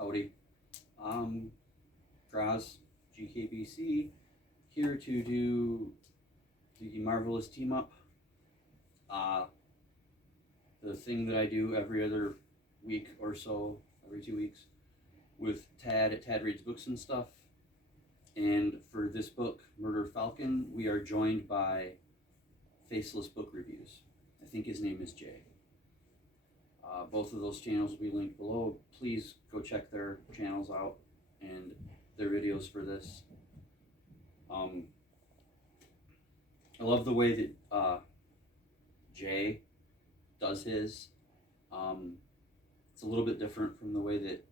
Howdy. Draws, GKBC, here to do the Marvelous team up. The thing that I do every other week or so, every 2 weeks, with Tad at Tad Reads Books and Stuff. And for this book, Murder Falcon, we are joined by Faceless Book Reviews. I think his name is Jay. Both of those channels will be linked below. Please go check their channels out and their videos for this. I love the way that Jay does his. It's a little bit different from the way that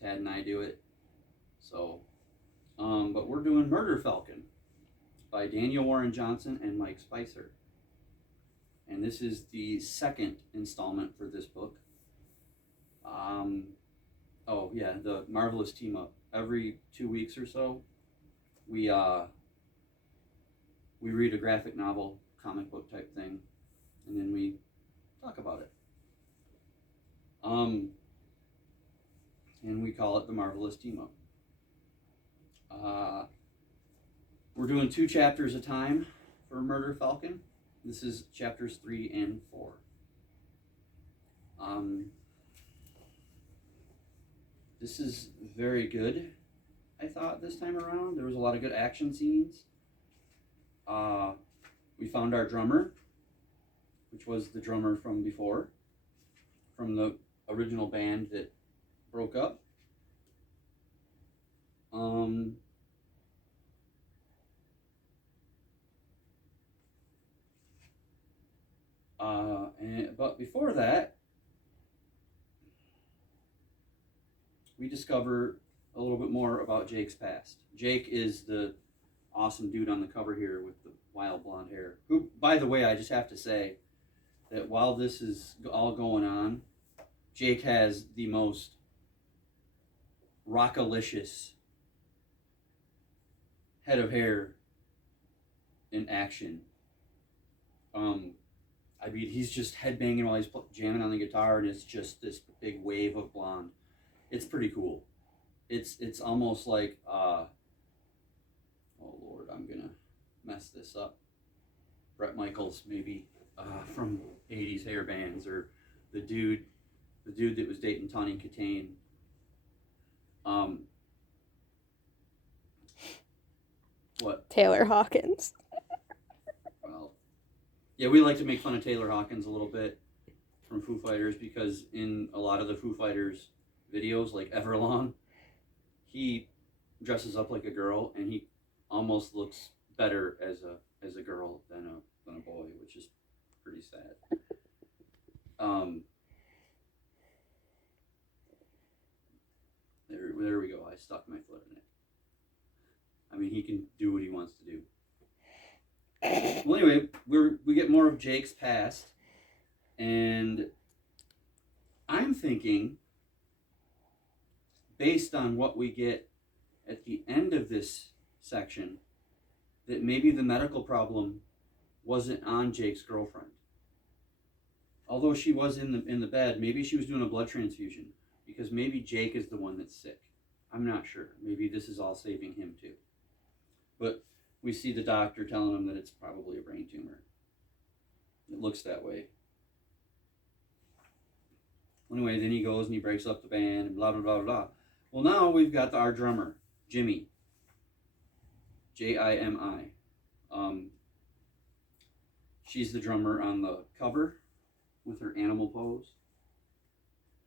Tad and I do it. So, but we're doing Murder Falcon by Daniel Warren Johnson and Mike Spicer. And this is the second installment for this book. Oh yeah, the Marvelous team up. Every 2 weeks or so, we read a graphic novel, comic book type thing, and then we talk about it. And we call it the Marvelous team up. We're doing 2 chapters a time for Murder Falcon. This is chapters 3 and 4. This is very good, I thought, this time around. There was a lot of good action scenes. We found our drummer, which was the drummer from before, from the original band that broke up. But before that, we discover a little bit more about Jake's past. Jake is the awesome dude on the cover here with the wild blonde hair. Who, by the way, I just have to say that while this is all going on, Jake has the most rockalicious head of hair in action. I mean, he's just headbanging while he's jamming on the guitar, and it's just this big wave of blonde. It's pretty cool. It's almost like, oh Lord, I'm gonna mess this up. Bret Michaels, maybe, from 80s hair bands, or the dude that was dating Tawny Katane. What? Taylor Hawkins. Well, yeah, we like to make fun of Taylor Hawkins a little bit from Foo Fighters, because in a lot of the Foo Fighters videos, like Everlong, he dresses up like a girl, and he almost looks better as a girl than a boy, which is pretty sad. There we go. I stuck my foot in it. I mean, he can do what he wants to do. Well, anyway, we get more of Jake's past, and I'm thinking, based on what we get at the end of this section, that maybe the medical problem wasn't on Jake's girlfriend. Although she was in the bed, maybe she was doing a blood transfusion, because maybe Jake is the one that's sick. I'm not sure. Maybe this is all saving him too. But we see the doctor telling him that it's probably a brain tumor. It looks that way. Anyway, then he goes and he breaks up the band and blah, blah, blah, blah. Well, now we've got our drummer, Jimmy. Jimi. She's the drummer on the cover with her animal pose.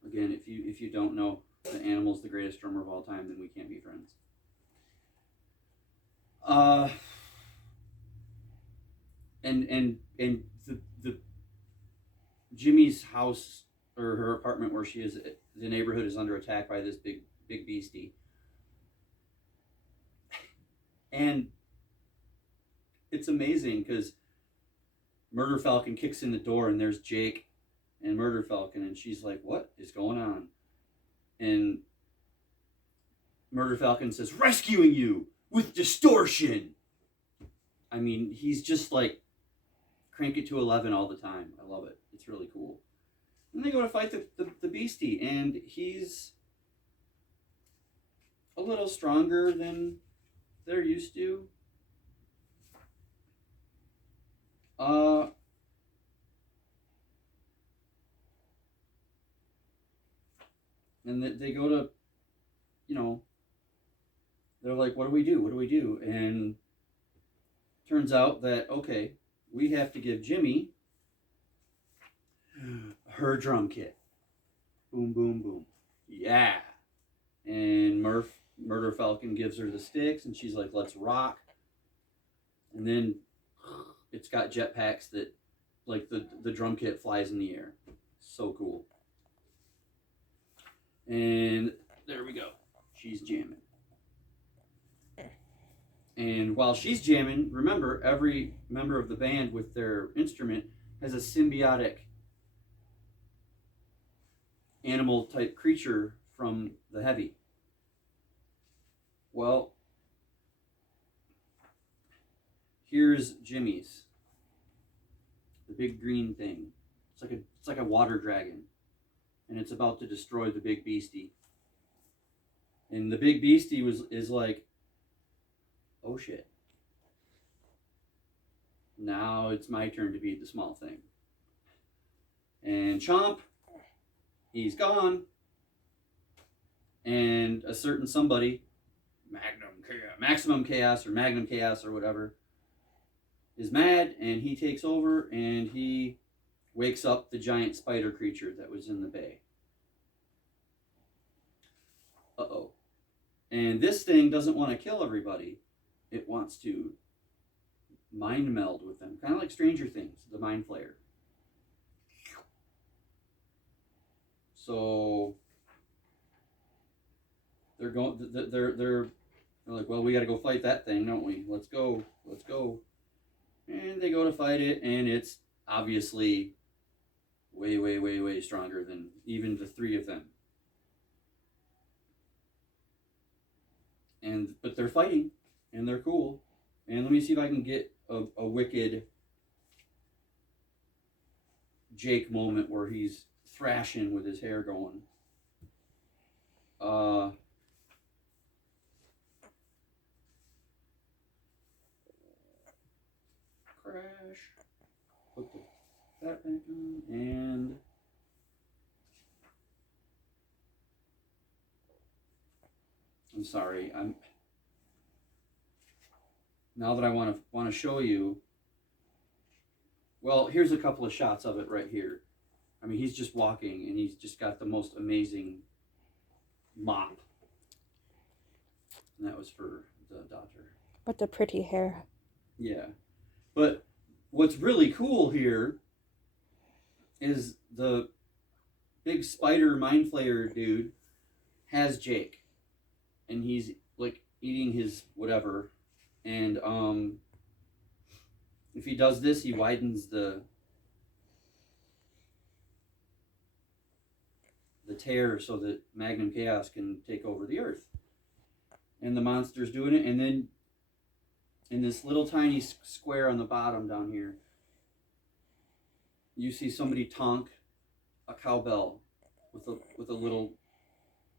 Again, if you don't know that Animal's the greatest drummer of all time, then we can't be friends. And the Jimmy's house, or her apartment where she is, the neighborhood is under attack by this big beastie. And it's amazing because Murder Falcon kicks in the door and there's Jake and Murder Falcon, and she's like, what is going on? And Murder Falcon says, rescuing you with distortion. I mean, he's just like crank it to 11 all the time. I love it. It's really cool. And they go to fight the beastie, and he's a little stronger than they're used to. And they go to, you know, they're like, what do we do? What do we do? And turns out that, okay, we have to give Jimmy her drum kit. Boom, boom, boom. Yeah. And Murder Falcon gives her the sticks, and she's like, let's rock. And then it's got jetpacks that, like, the drum kit flies in the air. So cool. And there we go. She's jamming. And while she's jamming, remember, every member of the band with their instrument has a symbiotic animal type creature from the heavy. Well, here's Jimmy's. The big green thing. It's like a water dragon. And it's about to destroy the big beastie. And the big beastie is like, oh shit. Now it's my turn to beat the small thing. And Chomp, he's gone. And a certain somebody, Maximum Chaos or Magnum Chaos or whatever, is mad, and he takes over, and he wakes up the giant spider creature that was in the bay. Uh-oh. And this thing doesn't want to kill everybody. It wants to mind meld with them. Kind of like Stranger Things, the Mind Flayer. So they're like, well, we got to go fight that thing, don't we? Let's go. And they go to fight it, and it's obviously way, way, way, way stronger than even the three of them. But they're fighting, and they're cool. And let me see if I can get a wicked Jake moment where he's thrashing with his hair going. Crash. Put that back on, and I'm sorry. Now that I want to show you. Well, here's a couple of shots of it right here. I mean, he's just walking, and he's just got the most amazing mop. And that was for the daughter. What the pretty hair. Yeah. But what's really cool here is the big spider mind flayer dude has Jake. And he's like eating his whatever. And if he does this, he widens the tear so that Magnum Chaos can take over the earth. And the monster's doing it, and then in this little tiny square on the bottom down here, you see somebody tonk a cowbell with a little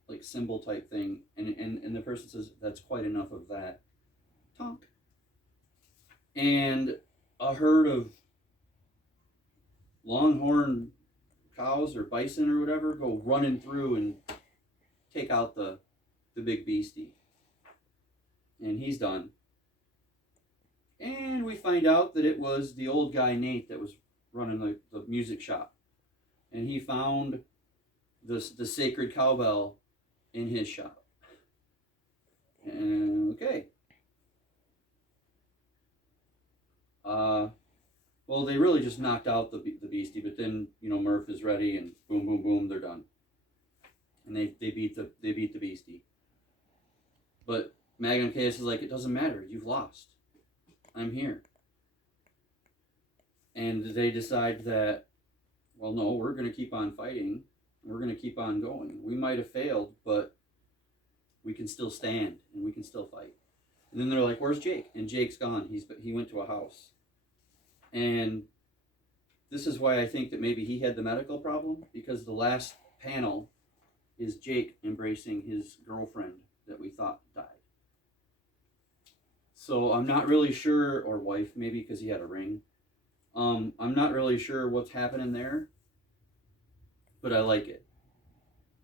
like cymbal type thing, and the person says, that's quite enough of that. Tonk. And a herd of longhorn cows or bison or whatever go running through and take out the big beastie. And he's done. And we find out that it was the old guy Nate that was running the music shop. And he found the sacred cowbell in his shop. And okay. Well, they really just knocked out the beastie, but then, you know, Murph is ready, and boom, boom, boom, they're done. And they beat the beastie. But Magnum Chaos is like, it doesn't matter, you've lost. I'm here. And they decide that, well, no, we're going to keep on fighting. We're going to keep on going. We might have failed, but we can still stand, and we can still fight. And then they're like, where's Jake? And Jake's gone. He went to a house. And this is why I think that maybe he had the medical problem, because the last panel is Jake embracing his girlfriend that we thought died. So I'm not really sure, or wife maybe, because he had a ring. I'm not really sure what's happening there, but I like it.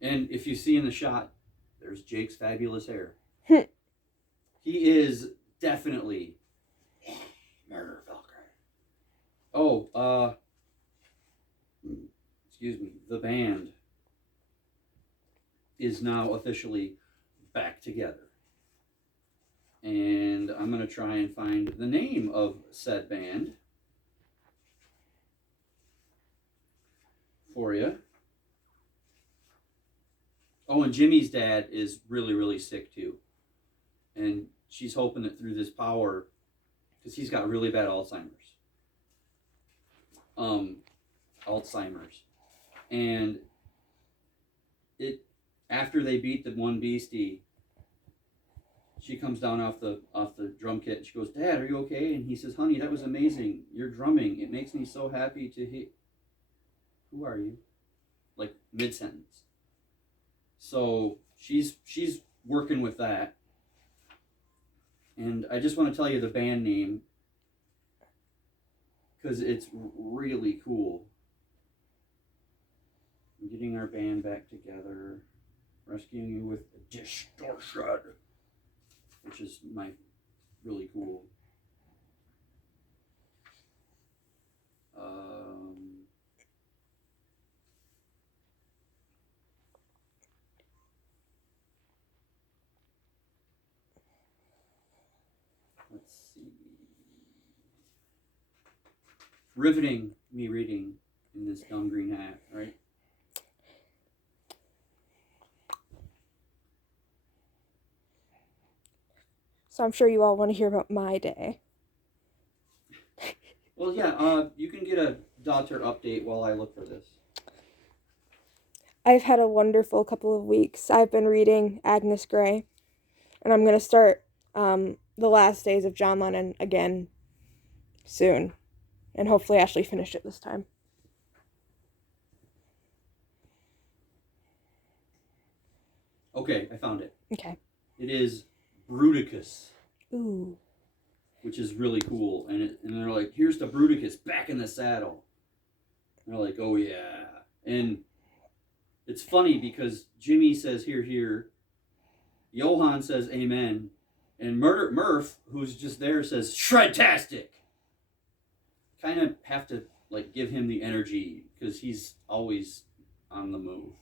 And if you see in the shot, there's Jake's fabulous hair. He is definitely Murder Falcon. Oh, excuse me. The band is now officially back together. And I'm going to try and find the name of said band for you. Oh, and Jimmy's dad is really, really sick too. And she's hoping that through this power, because he's got really bad Alzheimer's. Alzheimer's. And it after they beat the one beastie, she comes down off the drum kit and she goes, "Dad, are you okay?" And he says, "Honey, that was amazing. Your drumming. It makes me so happy to hear." Who are you? Like mid-sentence. So she's working with that. And I just want to tell you the band name because it's really cool. I'm getting our band back together, rescuing you with distortion, which is really cool. Let's see. Riveting me reading in this dumb green hat, right? So I'm sure you all want to hear about my day. Well, yeah, you can get a daughter update while I look for this. I've had a wonderful couple of weeks. I've been reading Agnes Grey, and I'm going to start The Last Days of John Lennon again soon, and hopefully actually finish it this time. Okay, I found it. Okay. It is Bruticus. Ooh. Which is really cool. And they're like, "Here's the Bruticus back in the saddle." And they're like, "Oh yeah." And it's funny because Jimmy says, "Here, here." Johann says, "Amen." And Murph, who's just there, says, "Shredtastic." Kind of have to like give him the energy because he's always on the move.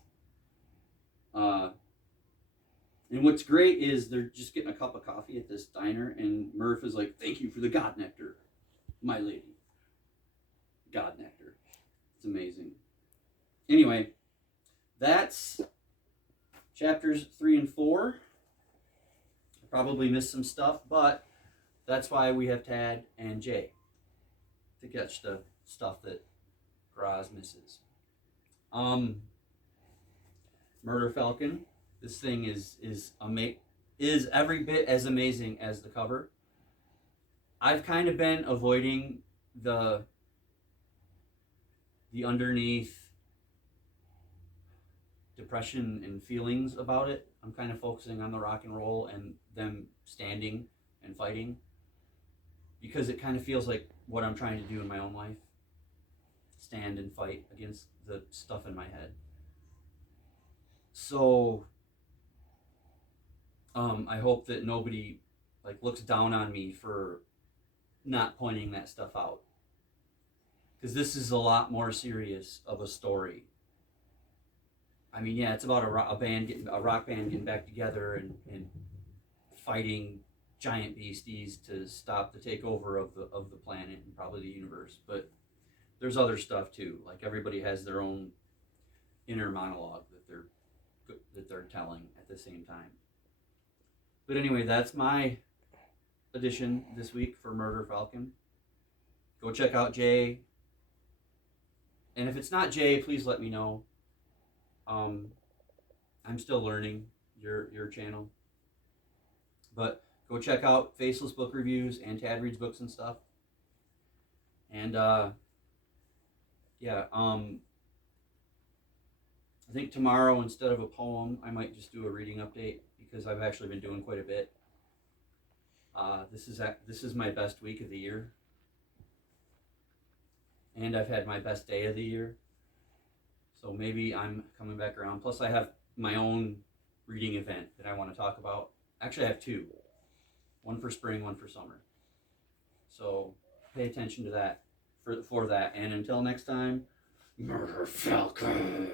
And what's great is they're just getting a cup of coffee at this diner, and Murph is like, "Thank you for the God nectar, my lady." God nectar. It's amazing. Anyway, that's chapters 3 and 4. I probably missed some stuff, but that's why we have Tad and Jay to catch the stuff that Graz misses. Murder Falcon. This thing is every bit as amazing as the cover. I've kind of been avoiding the underneath depression and feelings about it. I'm kind of focusing on the rock and roll and them standing and fighting because it kind of feels like what I'm trying to do in my own life. Stand and fight against the stuff in my head. So I hope that nobody like looks down on me for not pointing that stuff out, because this is a lot more serious of a story. I mean, yeah, it's about a rock band getting back together and fighting giant beasties to stop the takeover of the planet and probably the universe. But there's other stuff too. Like everybody has their own inner monologue that they're telling at the same time. But anyway, that's my edition this week for Murder Falcon. Go check out Jay. And if it's not Jay, please let me know. I'm still learning your channel. But go check out Faceless Book Reviews and Tad Reads Books and stuff. And yeah, think tomorrow, instead of a poem, I might just do a reading update because I've actually been doing quite a bit. This is my best week of the year, and I've had my best day of the year. So maybe I'm coming back around. Plus, I have my own reading event that I want to talk about. Actually, I have two. One for spring, one for summer. So pay attention to that for that. And until next time, Murder Falcon.